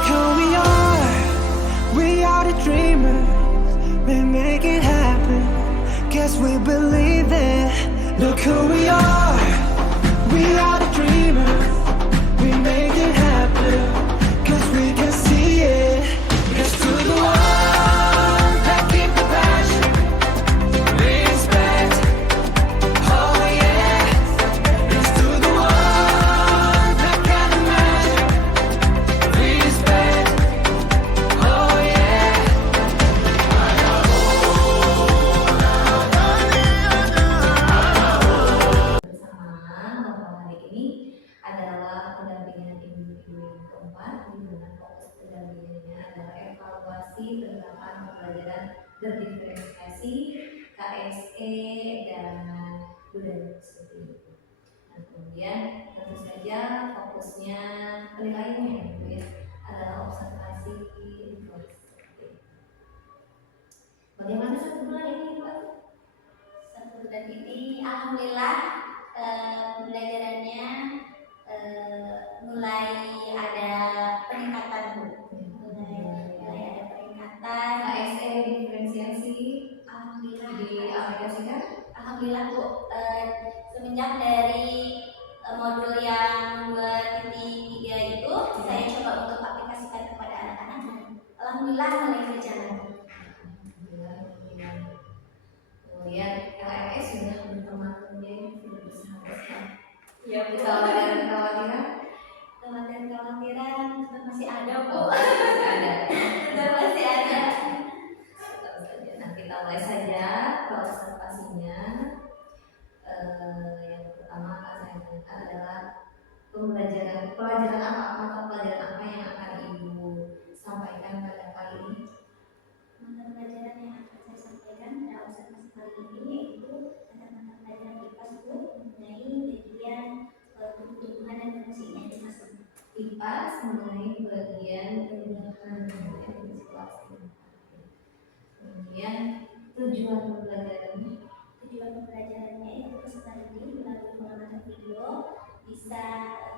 Look who we are the dreamers. We make it happen. Guess we believe it. Look who we are the dreamers. We make it happen. Cause we can see it. It's to the one that keep the passion. Respect. Oh yeah. It's to the one that can imagine. Respect. Oh yeah. Bersama bahwa hari ini adalah pendampingan ibu-ibu yang keempat, di mana fokus pendampingannya adalah evaluasi penerapan pembelajaran berdiferensiasi, KSE, dan budaya seperti itu. Nah, kemudian tentu saja fokusnya penilaiannya gitu ya, adalah observasi influence. Bagaimana satu bulan ini, Pak? Satu bulan ini alhamdulillah pembelajarannya mulai ada peningkatan, mulai ada peningkatan. KSE diferensiasi Alhamdulillah diaplikasikan. Alhamdulillah Bu, semenjak dari modul yang 2.3 itu saya coba untuk aplikasikan kepada anak-anak dan alhamdulillah mulai berjalan. Kemudian LMS sudah berteman-temannya sudah bersahabat. Ya Bu. Kekhawatiran Masih ada Bu. masih ada. Masih ada. Tetap saja. Nah, kita mulai saja observasinya. Yang pertama akan saya tanyakan adalah pelajaran apa atau pelajaran apa yang akan Ibu sampaikan pada kali ini? Mata pelajaran yang akan saya sampaikan pada observasi kali ini yaitu mata pelajaran IPA mengenai bagian kebutuhan dan fungsinya di masa IPA mengenai bagian kebutuhan dan fungsi kelas. Kemudian tujuan pembelajarannya. Tujuan pembelajarannya itu peserta didik melalui pengamatan video bisa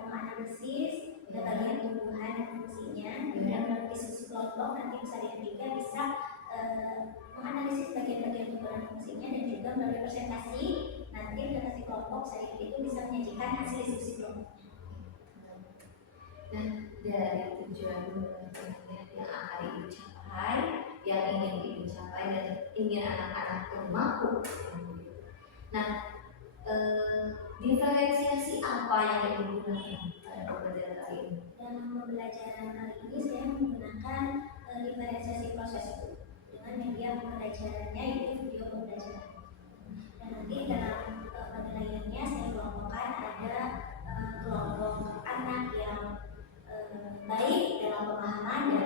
menganalisis bagian tumbuhan dan fungsinya, kemudian melalui diskusi kelompok nanti bisa ketiga bisa menganalisis bagian-bagian tumbuhan dan fungsinya, dan juga melalui presentasi nanti presentasi kelompok saya itu bisa menyajikan hasil diskusi kelompoknya. Nah, dari tujuan pembelajarannya yang akan Ibu capai, yang ingin Ibu capai dan ingin anak-anak itu mampu. Nah, diferensiasi apa yang Ibu gunakan pada pembelajaran kali ini? Dalam pembelajaran kali ini saya menggunakan diferensiasi proses dengan media pembelajarannya yaitu video pembelajaran. Dan nanti dalam penilaiannya saya kelompokkan ada kelompok anak yang baik dalam pemahaman dan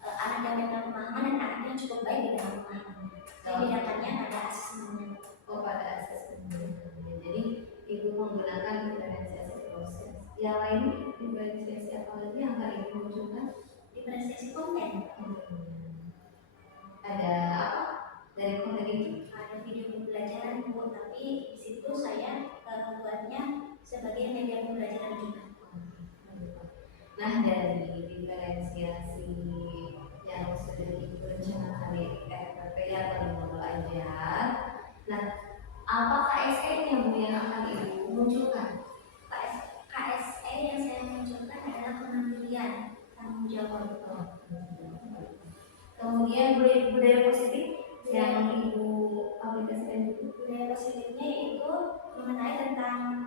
anak yang dalam pemahaman dan anak yang cukup baik di dalam pemahaman. Saya bedakannya pada asesmennya. Oh, pada asesmen. Jadi Ibu menggunakan diferensiasi proses. Yang lain diferensiasi apa lagi yang akan Ibu munculkan? Diferensiasi konten. Ada apa dari konten itu? Ada video pembelajaran Bu, tapi di situ saya membuatnya sebagai media pembelajaran juga. Nah, dari diferensiasi yang sudah direncanakan di RPP atau di modul ajar, nah apa KSE yang akan Ibu munculkan? KSE yang saya munculkan adalah kemandirian, tanggung jawab. Kemudian budaya positif yang Ibu aplikasikan itu. Budaya positifnya itu mengenai tentang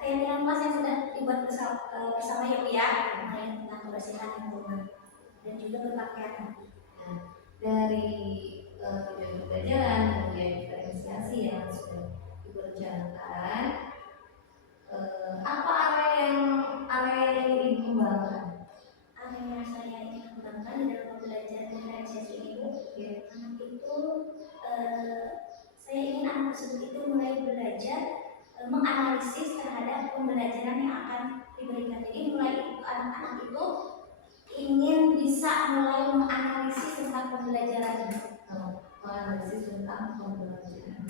keyakinan kelas yang sudah dibuat bersama ya Bu ya, mengenai tentang kebersihan lingkungan dan juga berpakaian. Nah, dari tujuan pembelajaran kemudian diferensiasi yang sudah Ibu rencanakan, apa area yang ingin Ibu kembangkan? Area yang saya ingin kembangkan di dalam pembelajaran diferensiasi ini Bu, anak itu saya ingin anak tersebut itu mulai belajar menganalisis terhadap pembelajaran yang akan diberikan. Jadi mulai anak-anak itu ingin bisa mulai menganalisis tentang pembelajaran. Menganalisis tentang pembelajaran.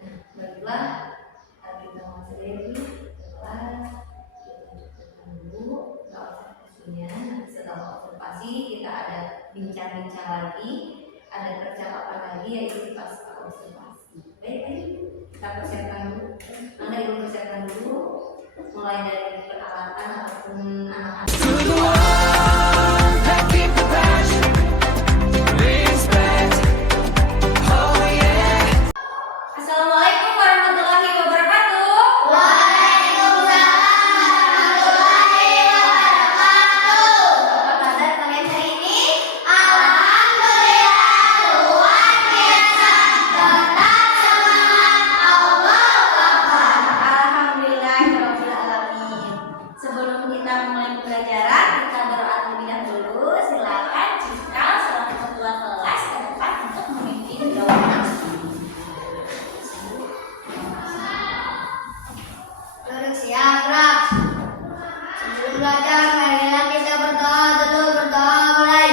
Nah, baiklah kita masuk lagi ke kelas. Kita lanjutkan dulu. lagi, ada percakapan lagi yaitu pas observasi. Baik, kita persiapkan dulu. Anda ibu persiapkan dulu, mulai dari peralatan ataupun anak-anak. To the ones that keep the passion, respect. Oh yeah. Assalamualaikum warahmatullahi wabarakatuh. Waalaikumsalam warahmatullahi wabarakatuh. Apa kabar kalian hari ini? Alhamdulillah luar biasa. Tetap semangat. Allahu Akbar. Alhamdulillahirobbilalamin. Sebelum kita mulai pembelajaran, kita berdoa terlebih dahulu. Silakan Cikal selaku ketua kelas ke depan untuk memimpin doa. Duduk siap, gerak. Sebelum belajar, marilah kita berdoa dulu. Berdoa mulai.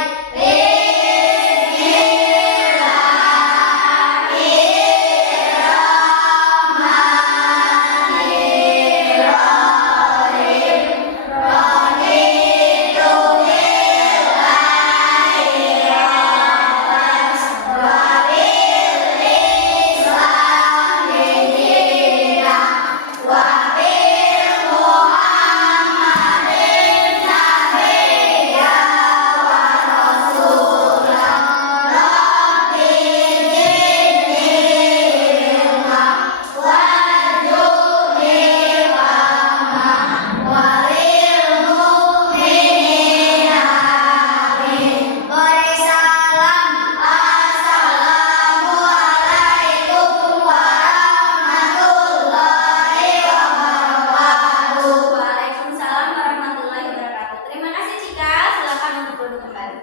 Waalaikumsalam warahmatullahi wabarakatuh. Terima kasih Cikal, silakan untuk duduk kembali.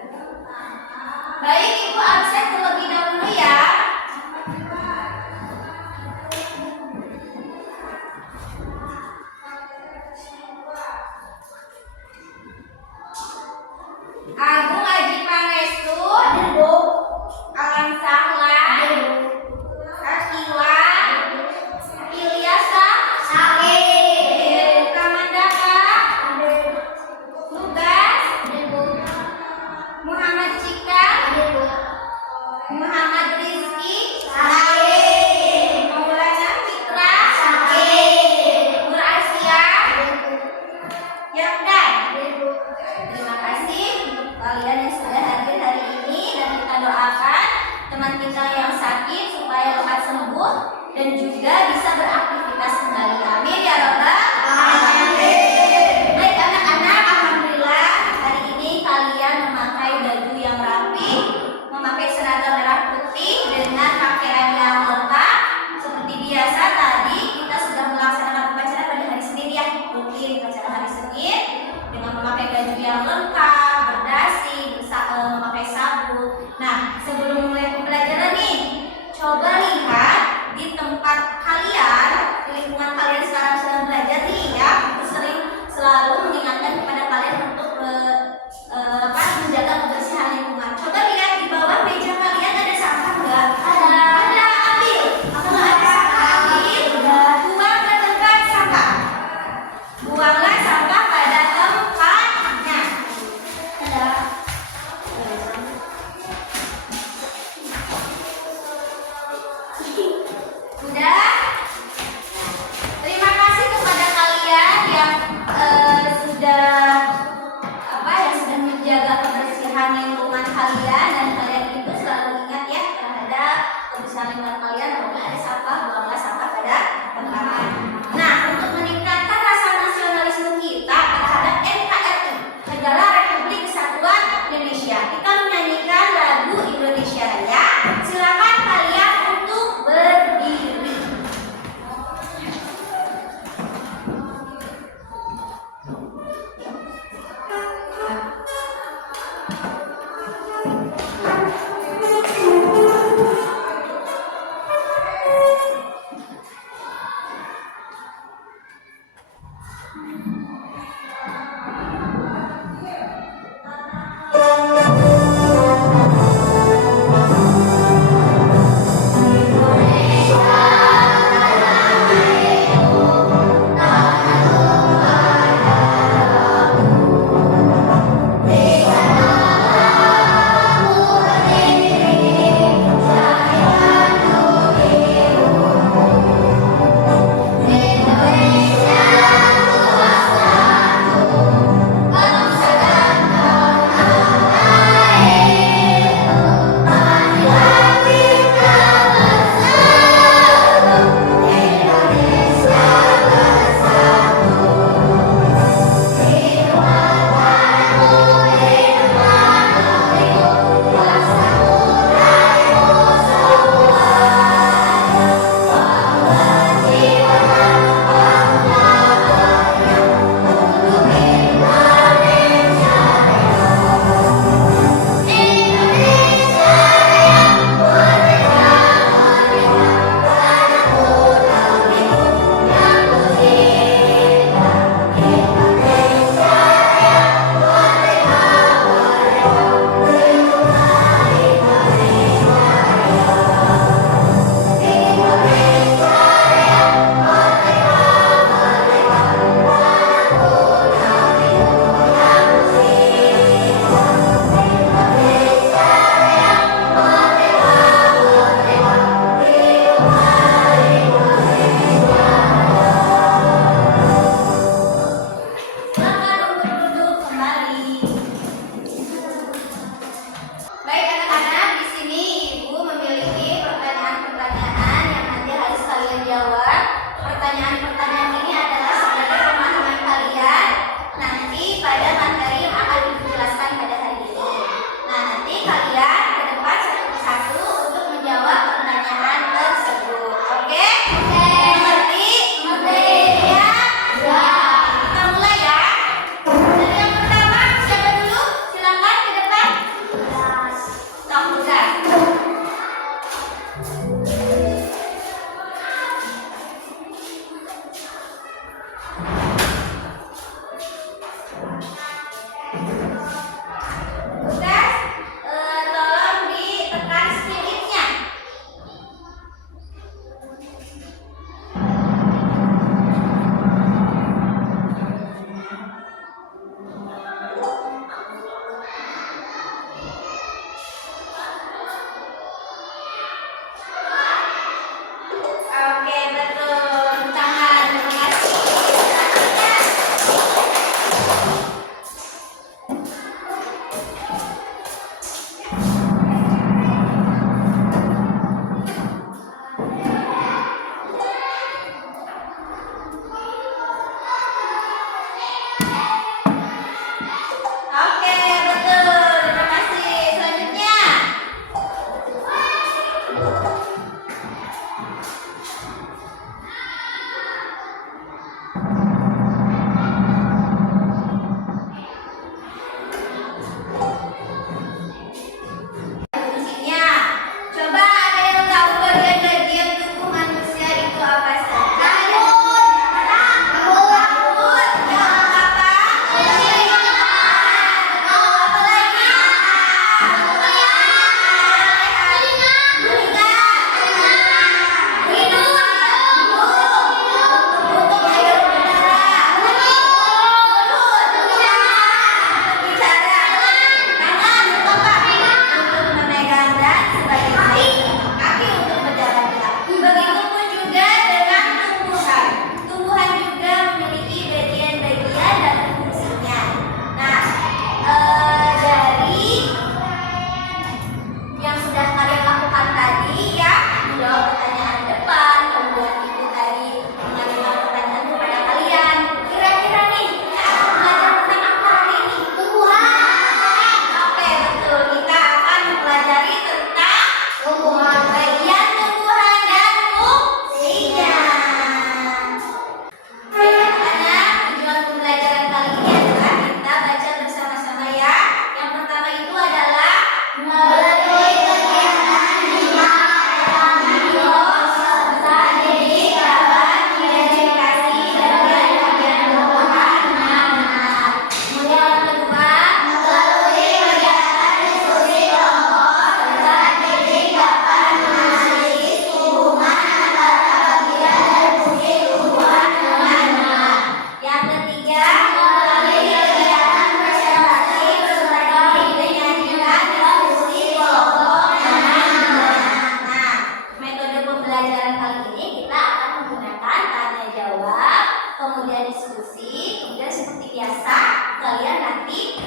Baik, Ibu absen terlebih dahulu ya. Agung Aji Pangestu, Alam Sahlan, Akila, Ilyasa, Kamandaka, Lugas, Muhammad Cikal, Muhammad Rizki, Maulana Fitra, Nur Asia, Yakdan. Terima kasih untuk kalian yang sudah hadir hari ini, dan kita doakan teman kita yang sakit supaya lekas sembuh dan juga bisa beraktivitas kembali. Amin ya Rabbal alamin. Baik anak-anak, alhamdulillah hari ini kalian memakai baju yang rapi, memakai seragam merah putih dengan pakaian yang lengkap. Seperti biasa tadi kita sudah melaksanakan upacara pada hari Senin ya, rutin upacara hari Senin dengan memakai baju yang lengkap, berdasi, memakai sabuk. Nah, sebelum mulai pembelajaran nih, coba lihat di tempat kalian, di lingkungan kalian sekarang sedang belajar nih ya. Aku sering selalu mengingatkan kepada kalian untuk menjaga kebersihan lingkungan. Coba lihat di bawah meja kalian ada sampah nggak? Ada. Ambil. Kalau ada sampah, ambil. Buang ke tempat sampah. Buanglah sampah pada tempatnya.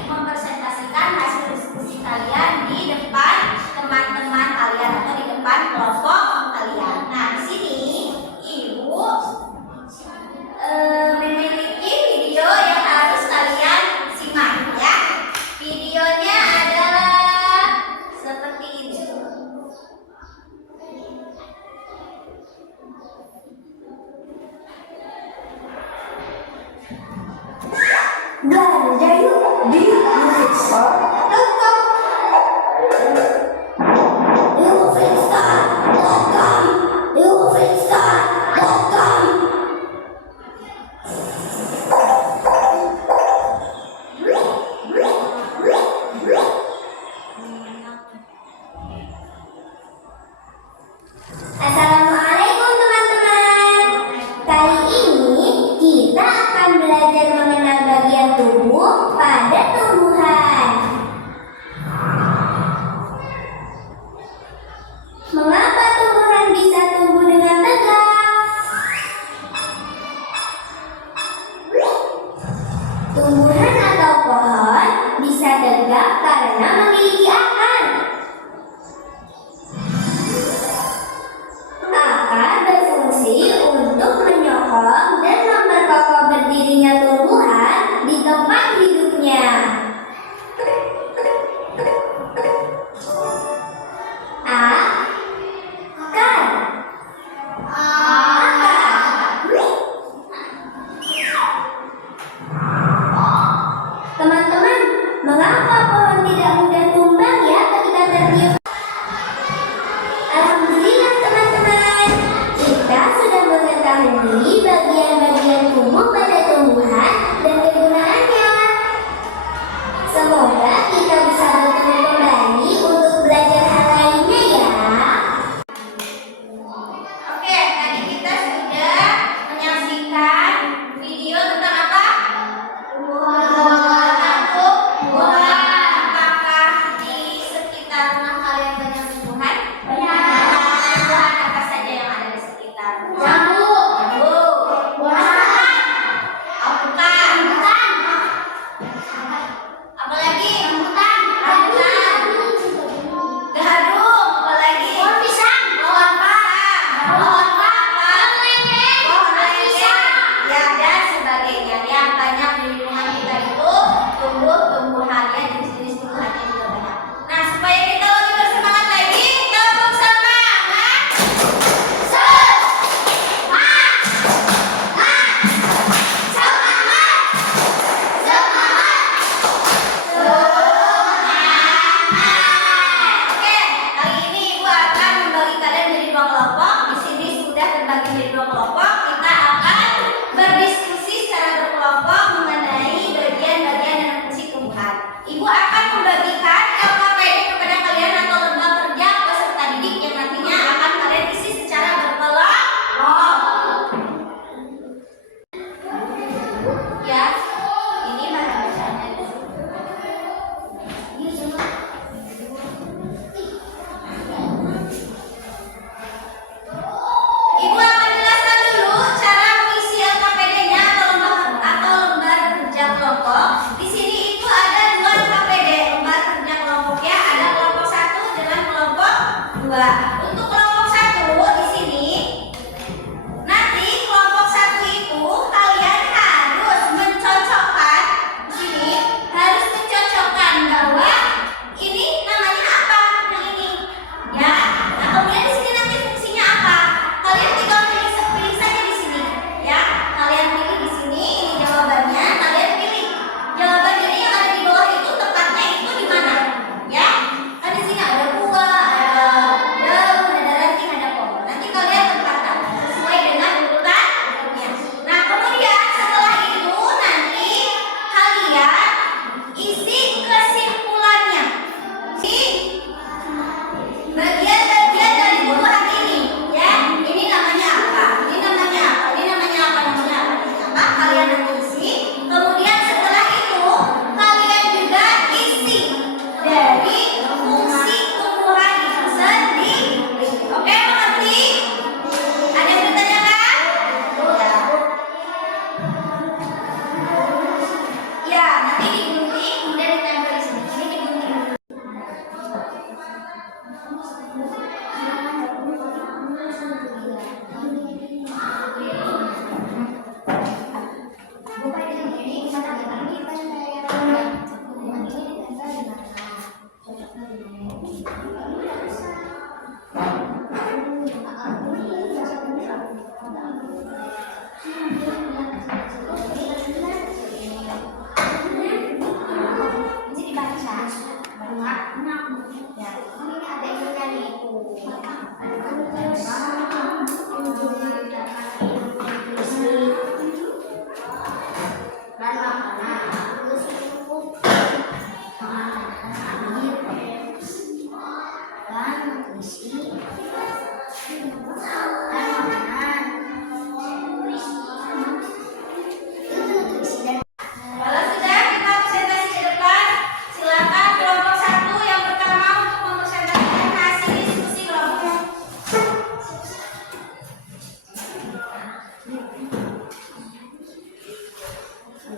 mempresentasikan hasil diskusi kalian di depan teman-teman kalian atau di depan kelompok kalian. Nah, di sini Ibu memiliki video yang harus kalian simak ya. Videonya adalah seperti ini. Belanja yuk di Movista.com. Assalamualaikum teman-teman. Kali ini kita akan belajar mengenal bagian tubuh pada tumbuhan. Mengapa tumbuhan bisa tumbuh dengan tegak? Tumbuhan atau pohon bisa tegak karena memiliki akar. Akar berfungsi untuk menyokong dan memperkokoh berdirinya tumbuhan di tempat hidupnya. Akar. Teman-teman, mengapa pohon tidak mudah tumbang ya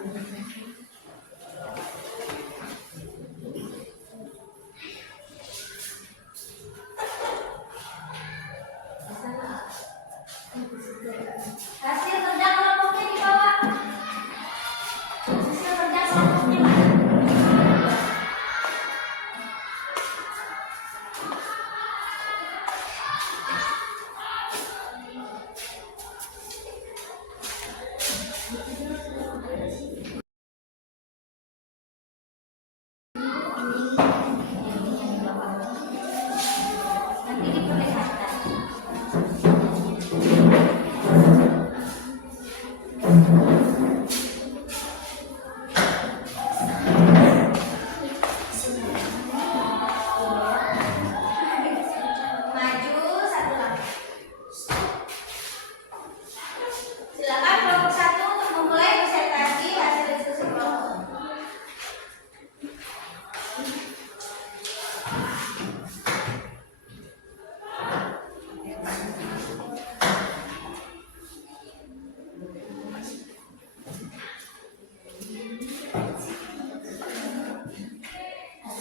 Hasil kerja kelompoknya dibawa. Hasil kerja kelompoknya mana? Nanti diperlihatkan. Maju satu langkah. Silakan kelompok 1 untuk memulai presentasi hasil diskusi kelompok.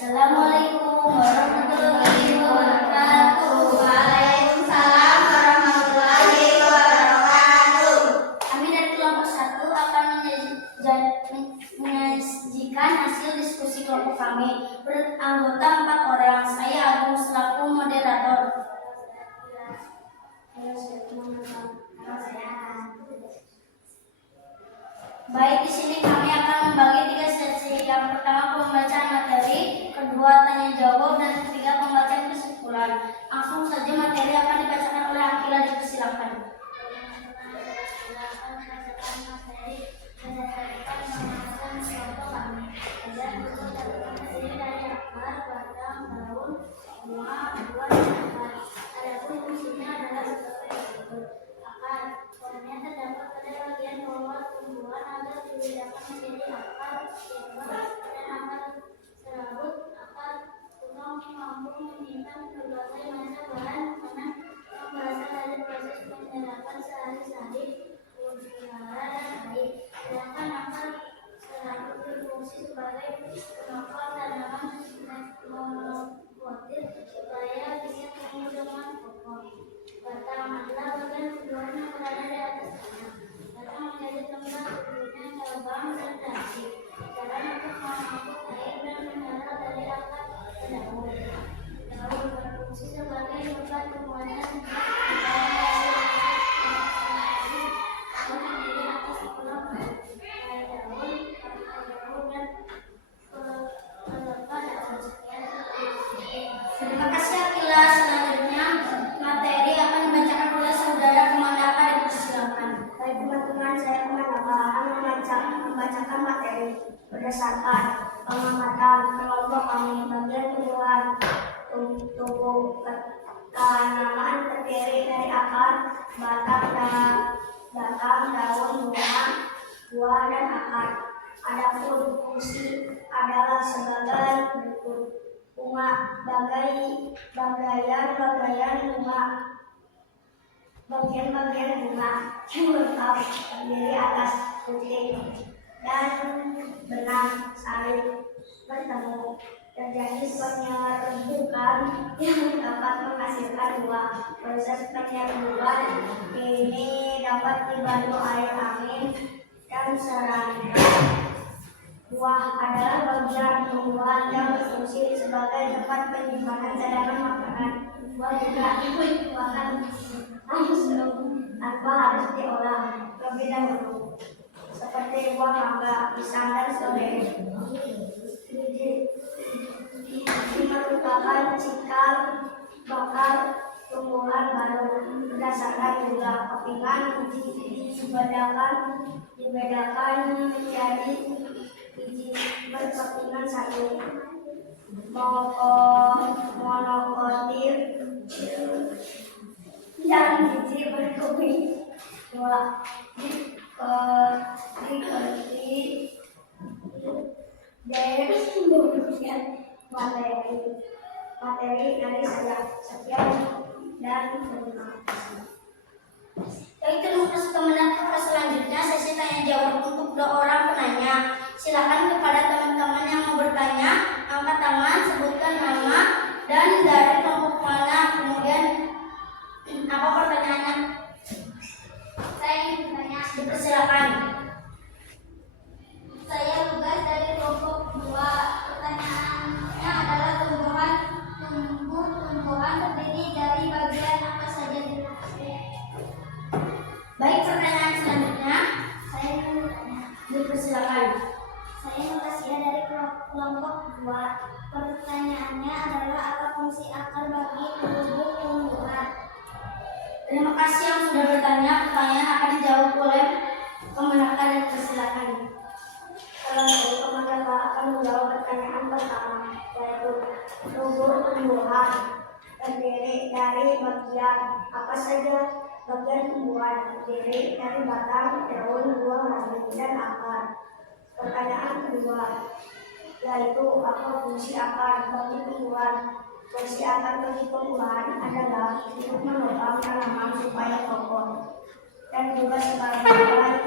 Assalamualaikum warahmatullahi wabarakatuh. Waalaikumsalam warahmatullahi wabarakatuh. Kami dari kelompok 1 akan menyajikan hasil diskusi kelompok kami. Beranggota 4 orang. Saya Agung selaku moderator. Baik, di sini kami akan membagi 3 sesi. Yang pertama pembacaan materi, kedua tanya jawab, dan ketiga pembacaan kesimpulan. Langsung saja materi akan dibacakan oleh Akila, dipersilakan. Batang adalah bagian keduanya berada di atas tanah. Batang menjadi tempat berdirinya cabang dan dasi. Jalan untuk mengangkut air dan mineral dari akar ke daun. Daun berfungsi sebagai tempat pembuatan Terima kasih Akila. Selanjutnya materi akan dibacakan oleh saudara Kemandaka, dipersilakan. Baik teman-teman, saya Kemandaka akan membacakan materi berdasarkan pengamatan kelompok kami. Bagian tumbuhan tumbuh tanaman terdiri dari akar, batang, daun, bunga, buah, dan akar. Adapun fungsi adalah sebagai berikut. Bunga bagian bunga, bagian-bagian bunga yang lengkap terdiri atas putih dan benang saling bertemu, terjadi penyerbukan yang dapat menghasilkan buah. Proses penyerbukan ini dapat dibantu air angin dan serangga. Buah adalah bagian tumbuhan yang berfungsi sebagai tempat penyimpanan cadangan makanan. Buah juga dikeluarkan langsung tanpa harus diolah terlebih dahulu, seperti buah mangga, pisang, dan stroberi. Ini merupakan cikal bakal tumbuhan baru. Berdasarkan jumlah kepingan, dibedakan menjadi biji berkepingan satu, monokotil, dan biji berkeping dua. Dikerti dari kemudian materi dari saya. Sekian dan terima kasih. Baik, terima kasih teman-teman. Selanjutnya sesi tanya jawab untuk 2 orang penanya. dipersilakan. Saya Natasya dari kelompok 2. Pertanyaannya adalah apa fungsi akar bagi tubuh tumbuhan? Terima kasih yang sudah bertanya. Pertanyaan akan dijawab oleh Kemenaker, dipersilakan. Kalau dari Kemenaker akan menjawab pertanyaan pertama, yaitu tubuh tumbuhan terdiri dari bagian apa saja? Bagian tumbuhan terdiri dari batang, daun, buah, ranting, dan akar. Pertanyaan kedua, yaitu apa fungsi akar bagi tumbuhan? Fungsi akar bagi tumbuhan adalah untuk menopang tanaman supaya kokoh dan juga sebagai air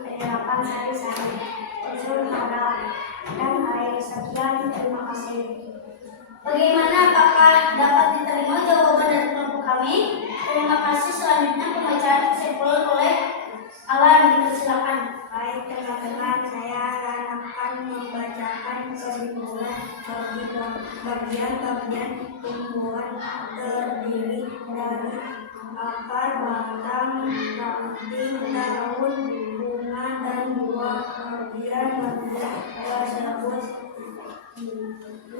penyerap sari-sari, unsur hara, dan air. Sekian, terima kasih. Bagaimana, apakah dapat diterima jawaban dari kelompok kami? Terima kasih. Selanjutnya pembacaan kesimpulan oleh Alan, dipersilakan. Baik teman-teman, saya akan membacakan kesimpulan bagian-bagian tumbuhan terdiri dari akar, batang, ranting, daun, bunga, dan buah. Bagian-bagian tersebut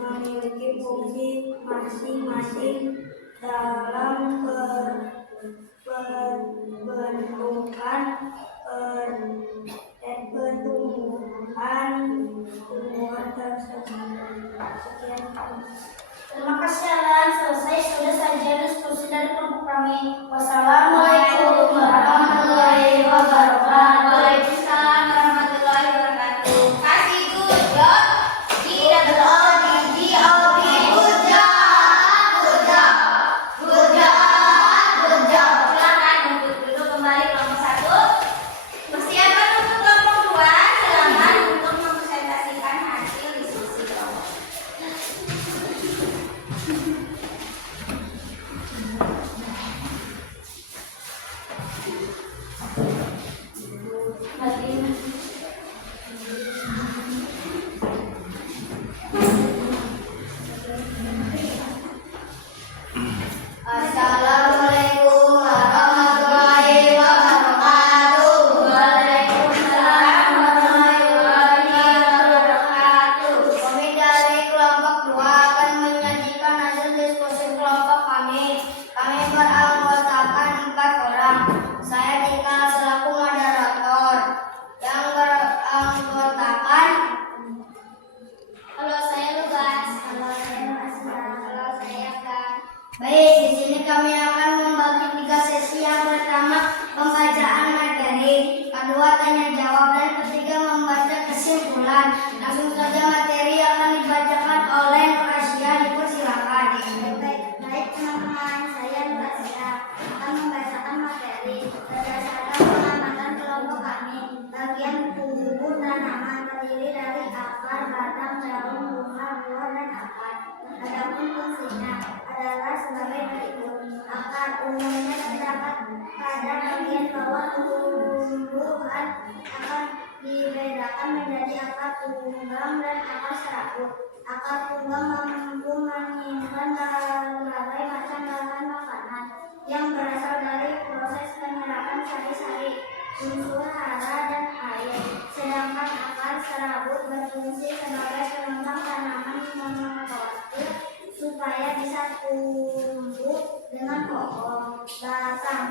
memiliki fungsi masing-masing dalam pembentukan tumbuhan tersebut. Sekian. Terima kasih Alan. Selesai sudah saja diskusi dari kelompok kami. Wassalamualaikum warahmatullahi wabarakatuh. Waalaikumsalam warahmatullahi wabarakatuh. Kasih good job. GWODGOB. Good job. Good job. Good job. Good job. Silakan untuk duduk kembali kelompok 1. Persiapan untuk kelompok 2. Silakan untuk mempresentasikan hasil diskusi kelompok. Assalamualaikum warahmatullahi wabarakatuh. Waalaikumsalam warahmatullahi wabarakatuh. Kami dari kelompok 2 akan menyajikan hasil diskusi kelompok kami. Kami beranggotakan 4 orang. Saya Tika selaku moderator. Yang beranggotakan, Halo, saya Lukas. Halo, saya Asma. Halo, saya Kak. baik, di sini kami akan membagi 3 sesi. Yang pertama pembacaan materi, kedua tanya jawab, dan ketiga membaca kesimpulan. Langsung saja materi akan dibacakan oleh Asia, dipersilakan. Baik teman-teman, saya Natasya akan membacakan materi berdasarkan pengamatan kelompok kami. Bagian tubuh tanaman terdiri dari akar, batang, daun, bunga, buah, dan akar. Adapun fungsinya adalah sebagai berikut. Akar umumnya terdapat pada bagian bawah tumbuhan, akan dibedakan menjadi akar tunggang dan akar serabut. Akar tunggang mampu menyimpan berbagai macam bahan makanan yang berasal dari proses penyerapan sari-sari, unsur hara, dan air. Sedangkan akar serabut berfungsi sebagai pengembang tanaman monokotil supaya bisa tumbuh dengan kokoh. Batang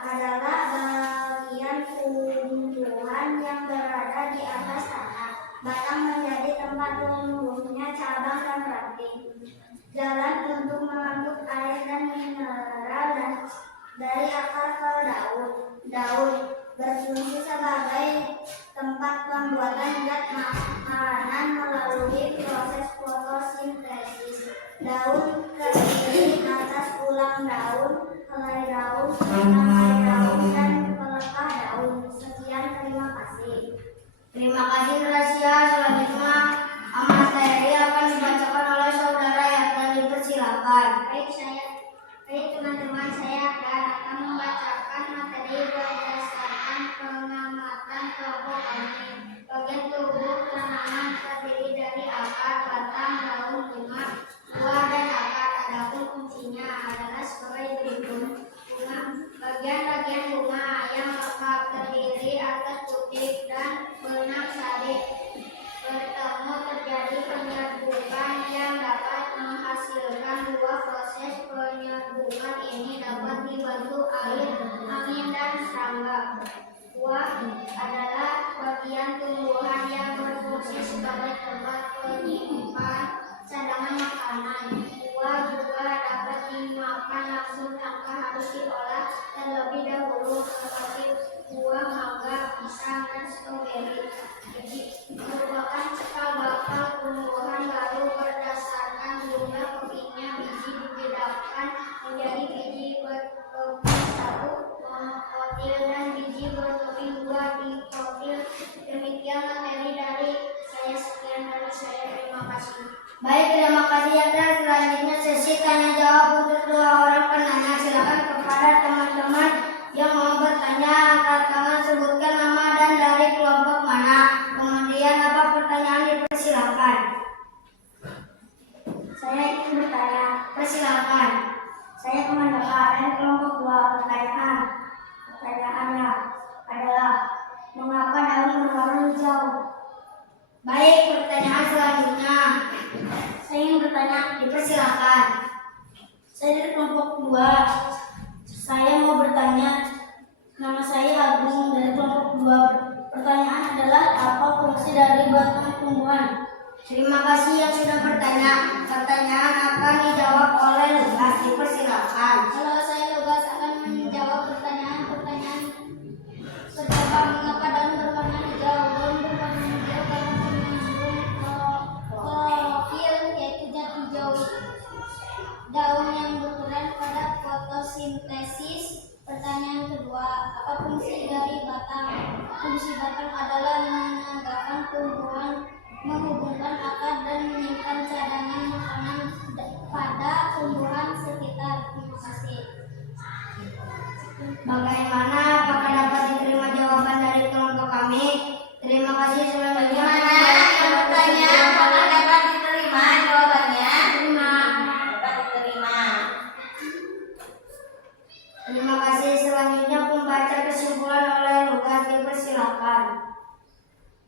adalah bagian tumbuhan yang berada di atas tanah. Batang menjadi tempat tumbuhnya cabang dan ranting. Jalan untuk membentuk air dan mineral dan dari akar ke daun. Daun berfungsi sebagai tempat pembuatan zat makanan melalui proses fotosintesis. Daun terdiri atas ulang daun, helai daun, tangkai daun, dan pelepah daun. Sekian, terima kasih. Terima kasih Rahasia. Selanjutnya materi akan dibacakan oleh saudara Yatan, dipersilakan. Baik teman-teman, saya akan membacakan materi berdasarkan pengamatan kelompok kami. Bagian tubuh tanaman terdiri dari akar, batang, daun, bunga, buah, dan akar. Adapun fungsinya adalah sebagai berikut. Bagian-bagian bunga yang lengkap terdiri proses penyambungan ini dapat dibantu air, angin, dan serangga. Buah adalah bagian tumbuhan yang berfungsi sebagai tempat penyimpan cadangan makanan. Buah juga dapat dimakan langsung tanpa harus diolah terlebih dahulu, seperti buah mangga, pisang, dan stroberi. Merupakan cikal bakal tumbuhan baru berdasarkan jumlah kopinya. Biji dibedakan menjadi biji bertopi 1 monokotil dan biji bertopi 2 dikotil. Demikian materi dari saya. Sekian dari saya, terima kasih. Baik, terima kasih ya. Dan selanjutnya sesi tanya jawab untuk 2 orang penanya. Silakan kepada teman-teman yang mau bertanya, angkat tangan, sebutkan nama dan dari kelompok mana. Kemudian apa pertanyaan, dipersilakan. Saya ingin bertanya. Persilakan. Saya Kemandaka dari kelompok 2. Pertanyaannya adalah mengapa daun berwarna hijau? Baik, pertanyaan selanjutnya. Saya ingin bertanya. Dipersilakan. Saya dari kelompok 2. Saya mau bertanya. Nama saya Agung dari kelompok 2. Pertanyaan adalah apa fungsi dari batang tumbuhan? Terima kasih yang sudah bertanya. Pertanyaan akan dijawab oleh Lugas. Dipersilakan. Kalau saya Lugas akan menjawab pertanyaan pertama, mengapa daun berwarna hijau? Daun berwarna hijau karena mengandung klorofil, yaitu zat hijau. Daun yang berperan pada fotosintesis. Pertanyaan kedua, apa fungsi dari batang? Fungsi batang adalah menegakkan tumbuhan, menghubungkan akar, dan menyimpan cadangan makanan pada tumbuhan sekitar. Terima kasih. Bagaimana? Apakah dapat diterima jawaban dari kelompok kami? Terima kasih. Selanjutnya Yang bertanya, apakah dapat diterima jawabannya? terima. Dapat diterima. Terima kasih. Selanjutnya pembaca kesimpulan oleh Lukas. Dipersilakan.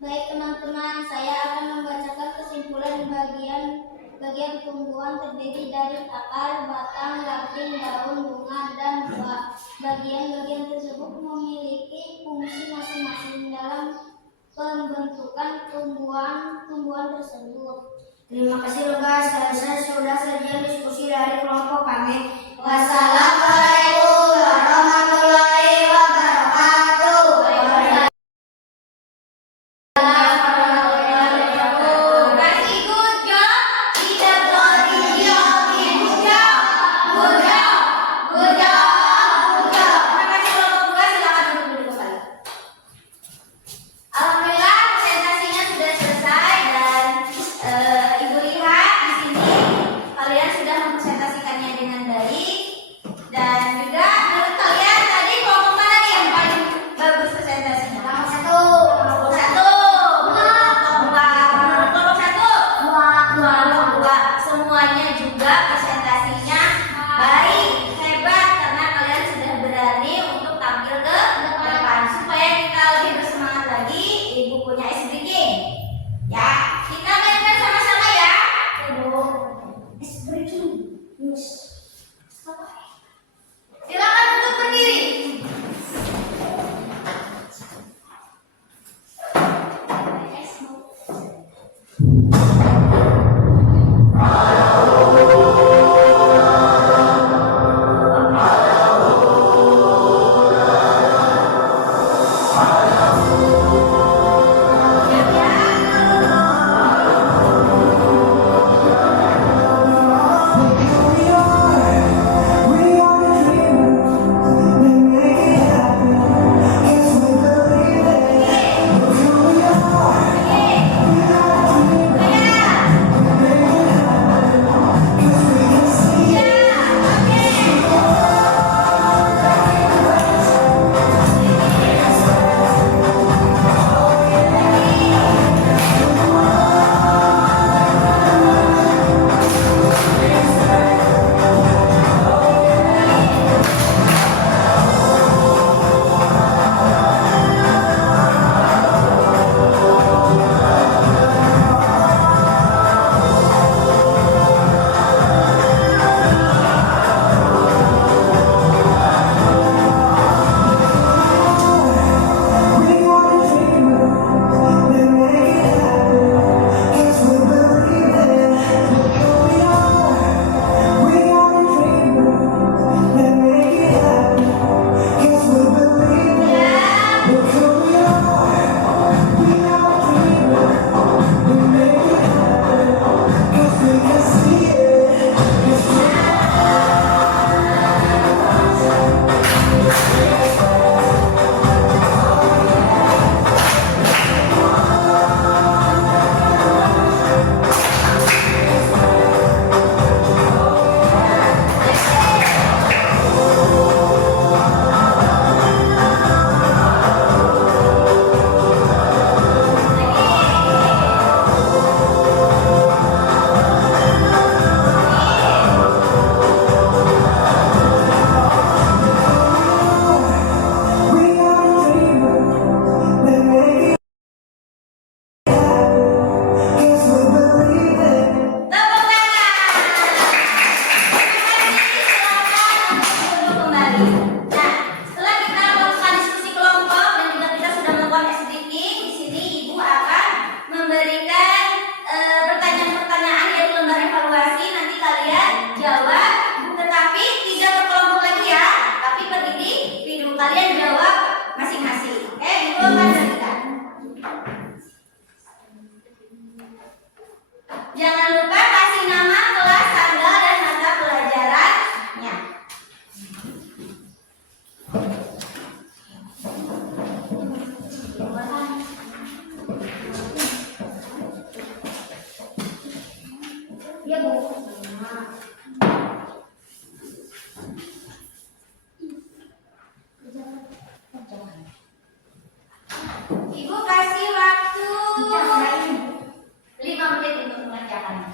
Baik teman-teman, saya akan membacakan kesimpulan bagian tumbuhan terdiri dari akar, batang, ranting, daun, bunga, dan buah. Bagian-bagian tersebut memiliki fungsi masing-masing dalam pembentukan tumbuhan tersebut. Terima kasih Lukas. Selesai sudah saja diskusi dari kelompok kami. Wassalamualaikum warahmatullahi wabarakatuh. Kasih good job. Tidak boleh diokin. Good job. Good job. Good job. Good job. Terima kasih kelompok 2. Silakan duduk kembali. Alhamdulillah presentasinya sudah selesai dan Ibu lihat di sini kalian sudah mempresentasikannya dengan baik dan juga Jangan lupa kasih nama kelas, tanggal, dan mata pelajarannya. Iya, Bu. Ibu kasih waktu 5 menit untuk mengerjakan.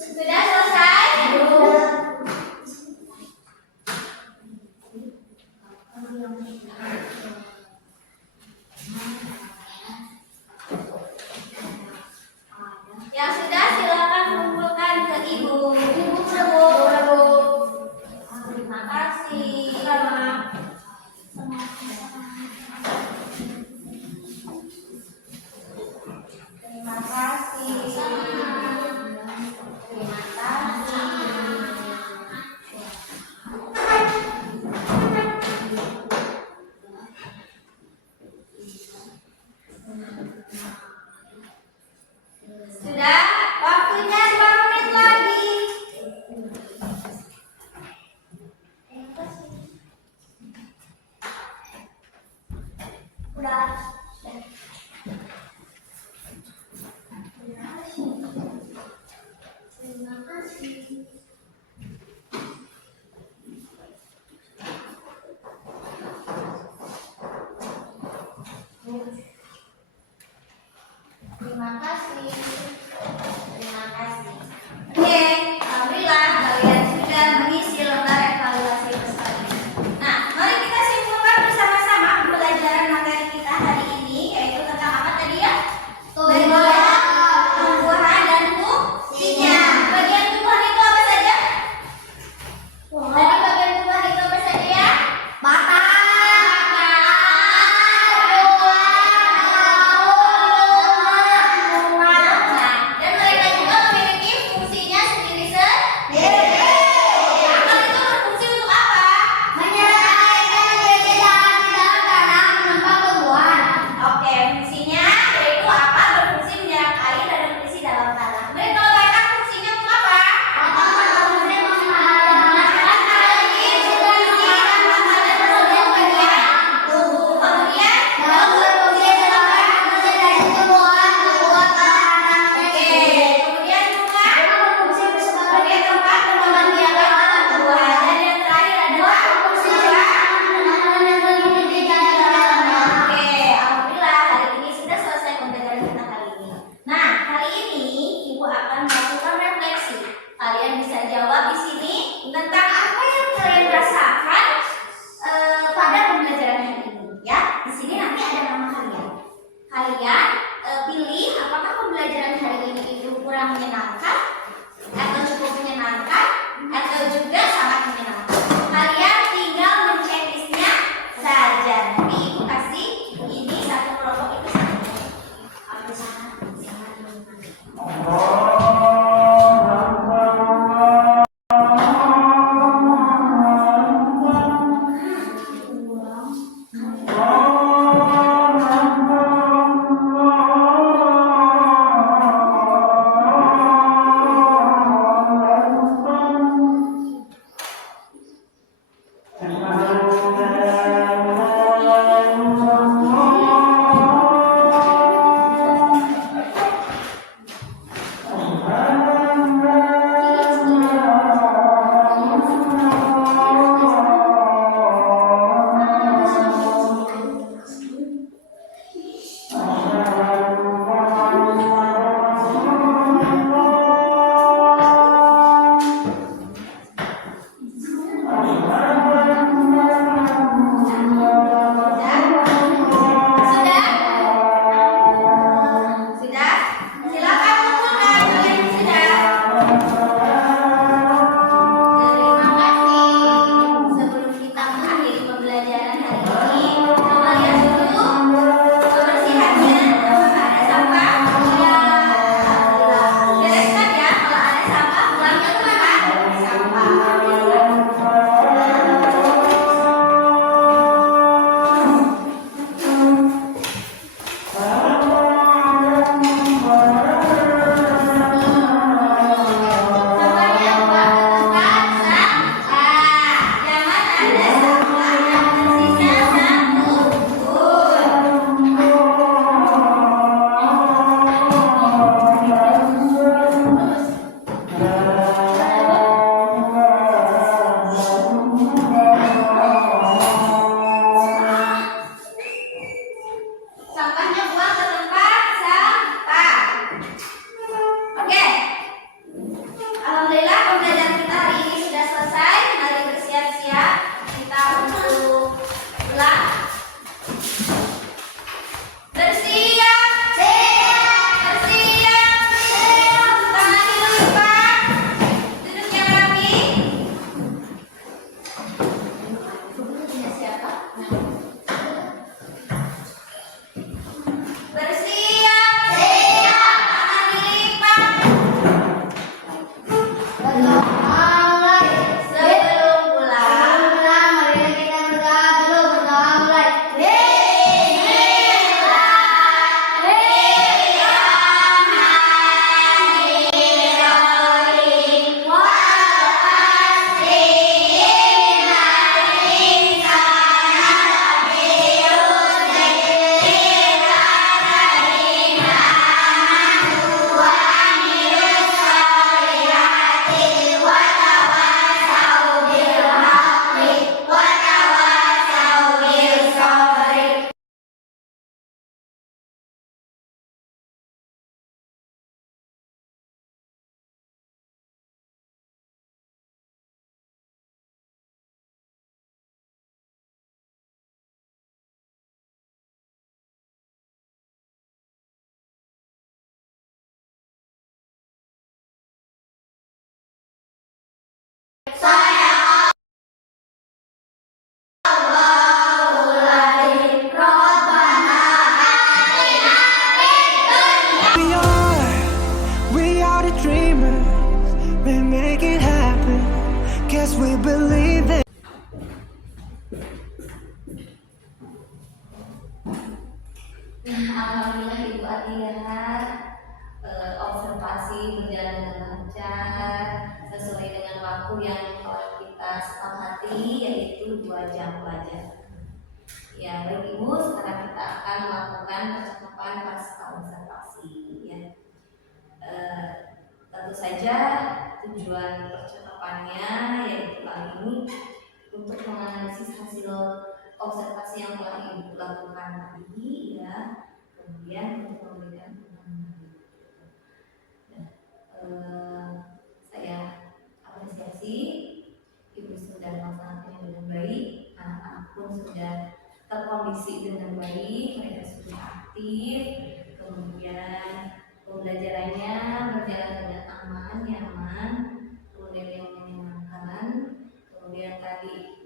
Sudah selesai? Yang sudah silakan kumpulkan ke Ibu. Ibu, terima kasih. Terima kasih. Terima Sudah, waktunya 2 menit lagi. Udah. Terima kasih. Terima kasih. Terima kasih. Oke, alhamdulillah kalian sudah mengisi lembar evaluasi peserta. Nah, mari kita simpulkan bersama-sama pembelajaran materi kita hari ini. Sudah? Silakan kumpulkan yang sudah. Terima kasih. Sebelum kita mengakhiri pembelajaran hari ini, coba lihat dulu kebersihannya. Apakah ada sampah? Ya. Bereskan ya. Kalau ada sampah, pulangnya kemana? Sampah. Sampahnya buang ke tempat sampah. Jangan ada sampah yang tersisa satu pun. Sampahnya buang ke tempat sampah. Oke. Alhamdulillah pembelajaran kita hari ini sudah selesai. Mari bersiap-siap kita untuk pulang. Bersiap. Bersiap. Tangan dilipat. Duduk yang rapi. Punya siapa? Bersiap. Tangan dilipat. Sebelum pulang. Mari kita berdoa dulu, berdoa mulai. We are the dreamers. We make it happen. Guess we believe it. Alhamdulillah Ibu Atiyah, observasi berjalan dengan lancar sesuai dengan waktu yang telah kita sepakati, yaitu 2 jam pelajaran. Ya, baik Ibu, sekarang kita akan melakukan percakapan pasca observasi. Ya. Tentu saja tujuan percakapannya yaitu kali ini untuk menganalisis hasil observasi yang telah Ibu lakukan tadi, ya, kemudian untuk memberikan pendapat. Saya apresiasi Ibu sudah melaksanakannya dengan baik, anak-anak pun sudah terkondisi dengan baik, mereka sudah aktif, kemudian pembelajarannya berjalan dengan aman, nyaman, kemudian yang menyenangkan, kemudian tadi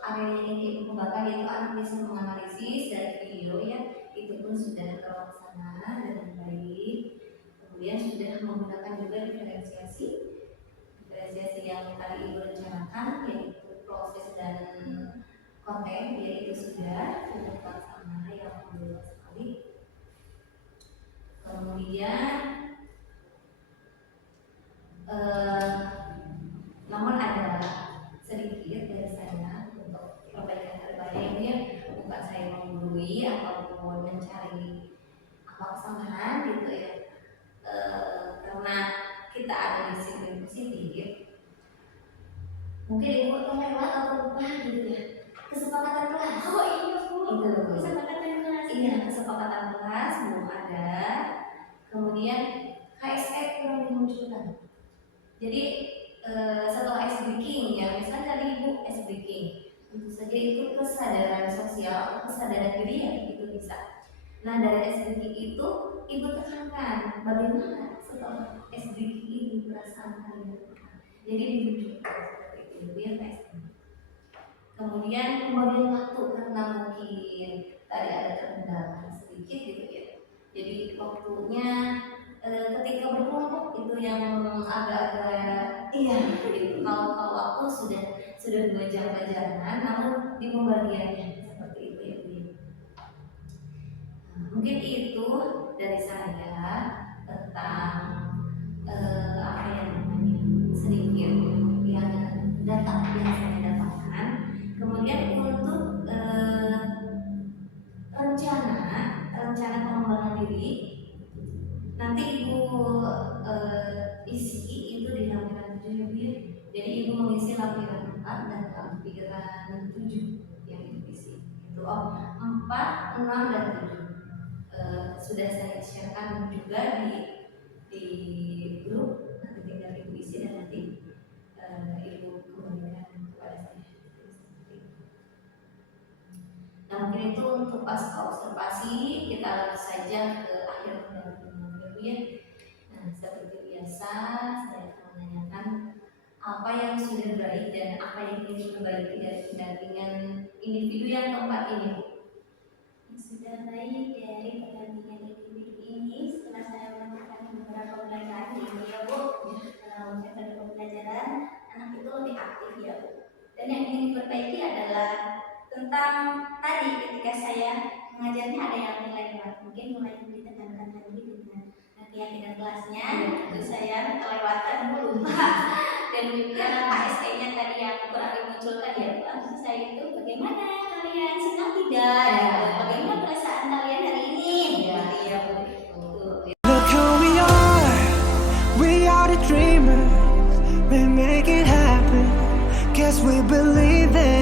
area yang ingin dikembangkan yaitu anak bisa menganalisis dari video, ya, itu pun sudah terlaksana dengan baik. Kemudian sudah menggunakan juga diferensiasi yang tadi Ibu rencanakan, yaitu proses dan konten, yaitu sudah terlaksana, yang alhamdulillah sekali. Kemudian namun ada sedikit dari saya untuk perbaikan terbaik, ya, bukan saya menggurui ataupun mencari kesalahan gitu, ya, karena kita ada disiplin positif, mungkin Ibu terlewat atau lupa gitu, ya, kesepakatan kelas. Oh iya Bu, Itu kesepakatan kelas. iya, kesepakatan kelas belum ada. Kemudian KSE kurang dimunculkan. Jadi setelah ice breaking, ya, misalnya tadi Tentu saja itu kesadaran sosial atau kesadaran diri yang itu bisa. Nah dari SDG itu ibu tekankan bagaimana setelah SDG ini perasaan kalian. Jadi ditunjukkan seperti itu ya guys. Kemudian pembagian waktu karena mungkin tadi ada kendala sedikit gitu ya. Jadi waktunya ketika berkelompok itu yang agak-agak gitu. Kalau aku sudah 2 jam pelajaran, namun di pembagiannya seperti itu ya Bu. Nah, mungkin itu dari saya tentang apa yang namanya sedikit yang data yang saya dapatkan. Kemudian untuk rencana pengembangan diri nanti ibu isi itu di lampiran 7 ya Bu ya. Jadi ibu mengisi lampiran 4 dan lampiran 7 yang ibu isi itu 4, 6 dan 7 sudah saya sharekan juga di grup, nanti tinggal ibu isi dan nanti ibu kembalikan kepada saya. Nah mungkin itu untuk pasca observasi, kita langsung saja ke akhir pendampingan ibu ya. Nah seperti biasa saya akan menanyakan apa yang sudah baik dan apa yang ingin diperbaiki dari pendampingan individu yang keempat ini. Sudah baik dari pendampingan individu ini setelah saya melakukan beberapa pembelajaran ini ya Bu. Beberapa pembelajaran anak itu lebih aktif ya Bu. Dan yang ingin diperbaiki adalah tentang tadi ketika saya mengajarnya ada yang lewat, mungkin mulai ditekankan lagi dengan keyakinan kelasnya itu saya kelewatan lupa. Dan juga KSE-nya tadi yang kurang dimunculkan ya Bu. Maksud saya itu bagaimana kalian senang tidak? Bagaimana perasaan kalian hari ini? Gitu ya Bu. Look who we are the dreamers. We make it happen. Guess we believe it.